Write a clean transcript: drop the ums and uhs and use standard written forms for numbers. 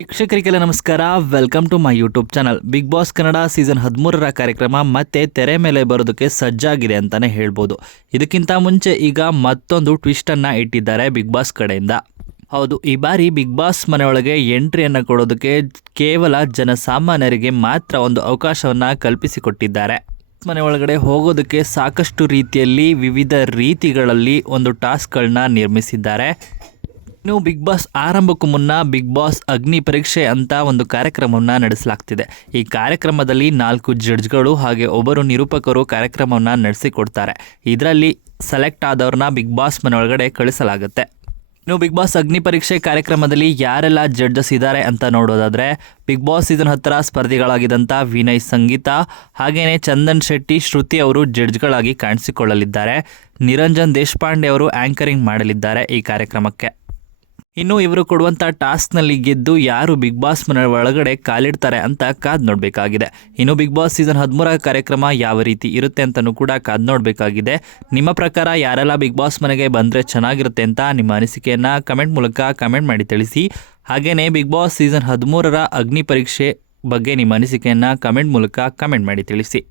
ವೀಕ್ಷಕರಿಗೆಲ್ಲ ನಮಸ್ಕಾರ. Welcome to my YouTube channel. Bigg Boss Kannada season 13ರ ಕಾರ್ಯಕ್ರಮ ಮತ್ತೆ ತೆರೆ ಮೇಲೆ ಬರೋದಕ್ಕೆ ಸಜ್ಜಾಗಿದೆ ಅಂತಾನೆ ಹೇಳ್ಬೋದು. ಇದಕ್ಕಿಂತ ಮುಂಚೆ ಈಗ ಮತ್ತೊಂದು ಟ್ವಿಸ್ಟನ್ನು ಇಟ್ಟಿದ್ದಾರೆ ಬಿಗ್ ಬಾಸ್ ಕಡೆಯಿಂದ. ಹೌದು, ಈ ಬಾರಿ ಬಿಗ್ ಬಾಸ್ ಮನೆಯೊಳಗೆ ಎಂಟ್ರಿಯನ್ನು ಕೊಡೋದಕ್ಕೆ ಕೇವಲ ಜನಸಾಮಾನ್ಯರಿಗೆ ಮಾತ್ರ ಒಂದು ಅವಕಾಶವನ್ನು ಕಲ್ಪಿಸಿಕೊಟ್ಟಿದ್ದಾರೆ. ಮನೆ ಒಳಗಡೆ ಹೋಗೋದಕ್ಕೆ ಸಾಕಷ್ಟು ರೀತಿಯಲ್ಲಿ ವಿವಿಧ ರೀತಿಗಳಲ್ಲಿ ಒಂದು ಟಾಸ್ಕ್ಗಳನ್ನ ನಿರ್ಮಿಸಿದ್ದಾರೆ. ಇನ್ನು ಬಿಗ್ ಬಾಸ್ ಆರಂಭಕ್ಕೂ ಮುನ್ನ ಬಿಗ್ ಬಾಸ್ ಅಗ್ನಿ ಪರೀಕ್ಷೆ ಅಂತ ಒಂದು ಕಾರ್ಯಕ್ರಮವನ್ನು ನಡೆಸಲಾಗ್ತಿದೆ. ಈ ಕಾರ್ಯಕ್ರಮದಲ್ಲಿ 4 ಜಡ್ಜ್ಗಳು ಹಾಗೆ ಒಬ್ಬರು ನಿರೂಪಕರು ಕಾರ್ಯಕ್ರಮವನ್ನು ನಡೆಸಿಕೊಡ್ತಾರೆ. ಇದರಲ್ಲಿ ಸೆಲೆಕ್ಟ್ ಆದವ್ರನ್ನ ಬಿಗ್ ಬಾಸ್ ಮನೆಯೊಳಗಡೆ ಕಳಿಸಲಾಗುತ್ತೆ. ಇನ್ನು ಬಿಗ್ ಬಾಸ್ ಅಗ್ನಿ ಪರೀಕ್ಷೆ ಕಾರ್ಯಕ್ರಮದಲ್ಲಿ ಯಾರೆಲ್ಲ ಜಡ್ಜಸ್ ಇದ್ದಾರೆ ಅಂತ ನೋಡೋದಾದರೆ, ಬಿಗ್ ಬಾಸ್ ಸೀಸನ್ 10ರ ಸ್ಪರ್ಧಿಗಳಾಗಿದ್ದಂಥ ವಿನಯ್, ಸಂಗೀತ ಹಾಗೆಯೇ ಚಂದನ್ ಶೆಟ್ಟಿ, ಶ್ರುತಿ ಅವರು ಜಡ್ಜ್ಗಳಾಗಿ ಕಾಣಿಸಿಕೊಳ್ಳಲಿದ್ದಾರೆ. ನಿರಂಜನ್ ದೇಶಪಾಂಡೆ ಅವರು ಆ್ಯಂಕರಿಂಗ್ ಮಾಡಲಿದ್ದಾರೆ ಈ ಕಾರ್ಯಕ್ರಮಕ್ಕೆ. ಇನ್ನು ಇವರು ಕೊಡುವಂಥ ಟಾಸ್ಕ್ನಲ್ಲಿ ಗೆದ್ದು ಯಾರು ಬಿಗ್ ಬಾಸ್ ಮನೆ ಒಳಗಡೆ ಕಾಲಿಡ್ತಾರೆ ಅಂತ ಕಾದು ನೋಡಬೇಕಾಗಿದೆ. ಇನ್ನು ಬಿಗ್ ಬಾಸ್ ಸೀಸನ್ 13ರ ಕಾರ್ಯಕ್ರಮ ಯಾವ ರೀತಿ ಇರುತ್ತೆ ಅಂತಲೂ ಕೂಡ ಕಾದು ನೋಡಬೇಕಾಗಿದೆ. ನಿಮ್ಮ ಪ್ರಕಾರ ಯಾರೆಲ್ಲ ಬಿಗ್ ಬಾಸ್ ಮನೆಗೆ ಬಂದರೆ ಚೆನ್ನಾಗಿರುತ್ತೆ ಅಂತ ನಿಮ್ಮ ಅನಿಸಿಕೆಯನ್ನು ಕಮೆಂಟ್ ಮೂಲಕ ಕಮೆಂಟ್ ಮಾಡಿ ತಿಳಿಸಿ. ಹಾಗೆಯೇ ಬಿಗ್ ಬಾಸ್ ಸೀಸನ್ 13ರ ಅಗ್ನಿ ಪರೀಕ್ಷೆ ಬಗ್ಗೆ ನಿಮ್ಮ ಅನಿಸಿಕೆಯನ್ನು ಕಮೆಂಟ್ ಮೂಲಕ ಕಮೆಂಟ್ ಮಾಡಿ ತಿಳಿಸಿ.